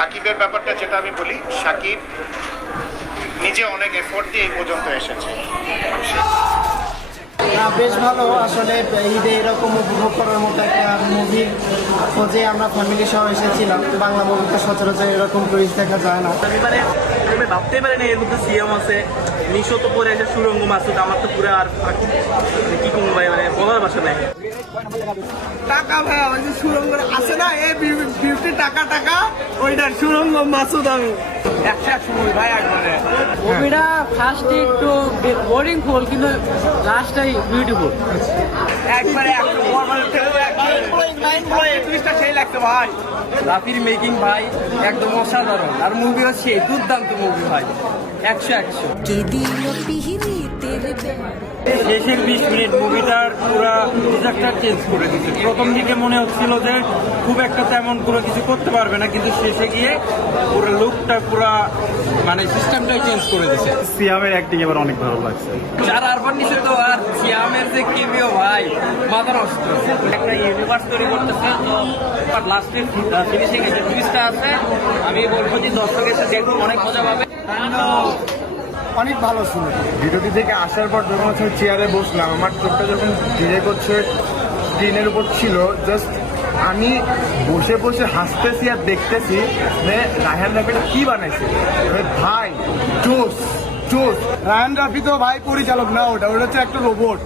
সাকিবের ব্যাপারটা যেটা আমি বলি সাকিব নিজে অনেক এফোর্ট দিয়ে এই পর্যন্ত এসেছে। বেশ ভালো। আসলে ঈদে এরকম উপভোগ করার মতো একটা মুভির খোঁজে আমরা ফ্যামিলি সহ এসেছিলাম। বাংলা মুভিতে সচরাচর এরকম টুরিস্ট দেখা যায় না। এবারে আমি ভাবতে পারি না এর মধ্যে সিএম আছে। নিশো তো পরে আছে সুরঙ্গ মাসুদ আমার তো পুরো আর মানে কি করব ভাই মানে বলার ভাষা নাই। টাকা ভাই ওই যে সুরঙ্গ আছে না এই ফিফটি টাকা টাকা ওইটার সুরঙ্গ মাসুদ আমি একশো একশো ভাই একবারে। মুভিটা ফার্স্টে একটু বোরিং ফুল কিন্তু লাস্টটাই বিউটিফুল একবারে সেই লাগছে ভাই। রাফির মেকিং ভাই একদম অসাধারণ। আর মুভি হচ্ছে দুর্দান্ত মুভি ভাই। একশো একশো। শেষের বিশ মিনিট মুভিটার পুরা ডিজাস্টার চেঞ্জ করে দিচ্ছে। প্রথম দিকে মনে হচ্ছিল যে খুব একটা তেমন কোনো কিছু করতে পারবে না কিন্তু শেষে গিয়ে পুরো লুকটা পুরা মানে সিস্টেমটাই চেঞ্জ করে দিচ্ছে সিয়ামের অ্যাক্টিং এবার অনেক ভালো লাগছে। যার আরবার নিচে তো আর সিয়ামের যে কেমিও ভাই মাথা নষ্ট। একটা ইউনিভার্স তৈরি করতেছে তো বাট লাস্টে ফিনিশিং এসে টুইস্টটা আছে আমি বলব যে দর্শক এসে দেখুন অনেক মজা পাবে। অনেক ভালো ছিল। ভিডিওটি থেকে আসার পর যখন চেয়ারে বসলাম আমার চোখটা যখন ধীরে করছে স্ক্রিনের উপর ছিল জাস্ট আমি বসে বসে হাসতেছি আর দেখতেছি যে রায়হান রাফিটা কি বানাইছে। ভাই জোস জোস রায়হান রাফি তো ভাই পরিচালক, না ওটা? ওটা হচ্ছে একটা রোবট